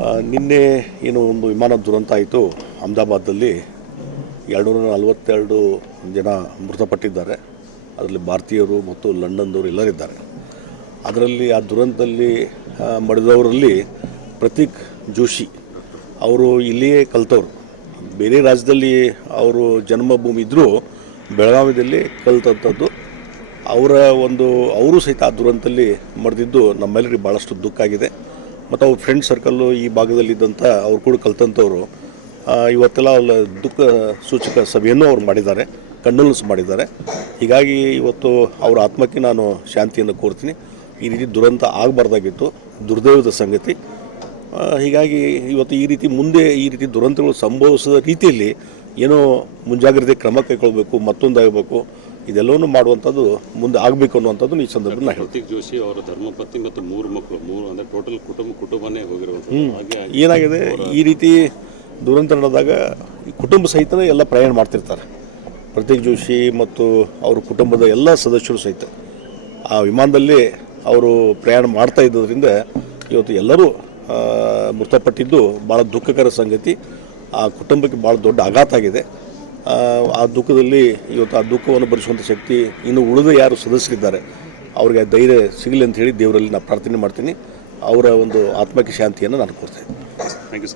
ನಿನ್ನೆ ಏನು ಒಂದು ವಿಮಾನ ದುರಂತ ಆಯಿತು. ಅಹಮದಾಬಾದಲ್ಲಿ ಎರಡುನೂರ ನಲವತ್ತೆರಡು ಜನ ಮೃತಪಟ್ಟಿದ್ದಾರೆ. ಅದರಲ್ಲಿ ಭಾರತೀಯರು ಮತ್ತು ಲಂಡನ್ದವರು ಎಲ್ಲರಿದ್ದಾರೆ. ಅದರಲ್ಲಿ ಆ ದುರಂತದಲ್ಲಿ ಮಡಿದವರಲ್ಲಿ ಪ್ರತೀಕ್ ಜೋಶಿ ಅವರು ಇಲ್ಲಿಯೇ ಕಲ್ತವ್ರು. ಬೇರೆ ರಾಜ್ಯದಲ್ಲಿ ಅವರು ಜನ್ಮಭೂಮಿ ಇದ್ದರೂ ಬೆಳಗಾವಿಯಲ್ಲಿ ಕಲಿತಂಥದ್ದು. ಅವರ ಒಂದು, ಅವರು ಸಹಿತ ಆ ದುರಂತದಲ್ಲಿ ಮಡಿದಿದ್ದು ನಮ್ಮೆಲ್ಲರಿಗೆ ಭಾಳಷ್ಟು ದುಃಖ ಆಗಿದೆ. ಮತ್ತು ಅವ್ರ ಫ್ರೆಂಡ್ ಸರ್ಕಲ್ಲು ಈ ಭಾಗದಲ್ಲಿದ್ದಂಥ ಅವ್ರು ಕೂಡ ಕಲ್ತಂಥವ್ರು ಇವತ್ತೆಲ್ಲ ಅವ್ರ ದುಃಖ ಸೂಚಕ ಸಭೆಯನ್ನು ಅವ್ರು ಮಾಡಿದ್ದಾರೆ ಕಂಡೋಲೆನ್ಸ್ ಮಾಡಿದ್ದಾರೆ. ಹೀಗಾಗಿ ಇವತ್ತು ಅವರ ಆತ್ಮಕ್ಕೆ ನಾನು ಶಾಂತಿಯನ್ನು ಕೋರ್ತೀನಿ. ಈ ರೀತಿ ದುರಂತ ಆಗಬಾರ್ದಾಗಿತ್ತು, ದುರ್ದೈವದ ಸಂಗತಿ. ಹೀಗಾಗಿ ಇವತ್ತು ಈ ರೀತಿ ಮುಂದೆ ಈ ರೀತಿ ದುರಂತಗಳು ಸಂಭವಿಸದ ರೀತಿಯಲ್ಲಿ ಏನೋ ಮುಂಜಾಗ್ರತೆ ಕ್ರಮ ಕೈಗೊಳ್ಬೇಕು, ಮತ್ತೊಂದಾಗಬೇಕು ಇದೆಲ್ಲವನ್ನೂ ಮಾಡುವಂಥದ್ದು ಮುಂದೆ ಆಗಬೇಕು ಅನ್ನುವಂಥದ್ದು ಈ ಸಂದರ್ಭ ಪ್ರತೀಕ್ ಜೋಶಿ ಅವರ ಧರ್ಮಪತ್ನಿ ಮತ್ತು ಮೂರು ಮಕ್ಕಳು ಮೂರು ಅಂದರೆ ಟೋಟಲ್ ಕುಟುಂಬ ಕುಟುಂಬನೇ ಹೋಗಿರೋದು. ಹಾಗೆ ಏನಾಗಿದೆ? ಈ ರೀತಿ ದುರಂತ ನಡೆದಾಗ ಈ ಕುಟುಂಬ ಸಹಿತ ಎಲ್ಲ ಪ್ರಯಾಣ ಮಾಡ್ತಿರ್ತಾರೆ. ಪ್ರತೀಕ್ ಜೋಶಿ ಮತ್ತು ಅವರ ಕುಟುಂಬದ ಎಲ್ಲ ಸದಸ್ಯರು ಸಹಿತ. ಆ ವಿಮಾನದಲ್ಲಿ ಅವರು ಪ್ರಯಾಣ ಮಾಡ್ತಾ ಇದ್ದದ್ರಿಂದ ಇವತ್ತು ಎಲ್ಲರೂ ಮೃತಪಟ್ಟಿದ್ದು ಭಾಳ ದುಃಖಕರ ಸಂಗತಿ. ಆ ಕುಟುಂಬಕ್ಕೆ ಭಾಳ ದೊಡ್ಡ ಆಘಾತ ಆಗಿದೆ. ಆ, ದುಃಖದಲ್ಲಿ ಇವತ್ತು ಆ ದುಃಖವನ್ನು ಭರಿಸುವಂಥ ಶಕ್ತಿ ಇನ್ನು ಉಳಿದ ಯಾರು ಸದಸ್ಯರಿದ್ದಾರೆ ಅವ್ರಿಗೆ ಧೈರ್ಯ ಸಿಗಲಿ ಅಂತ ಹೇಳಿ ದೇವರಲ್ಲಿ ನಾನು ಪ್ರಾರ್ಥನೆ ಮಾಡ್ತೀನಿ. ಅವರ ಒಂದು ಆತ್ಮಕ್ಕೆ ಶಾಂತಿಯನ್ನು ನಾನು ಕೊಡ್ತೇನೆ ಥ್ಯಾಂಕ್ ಯು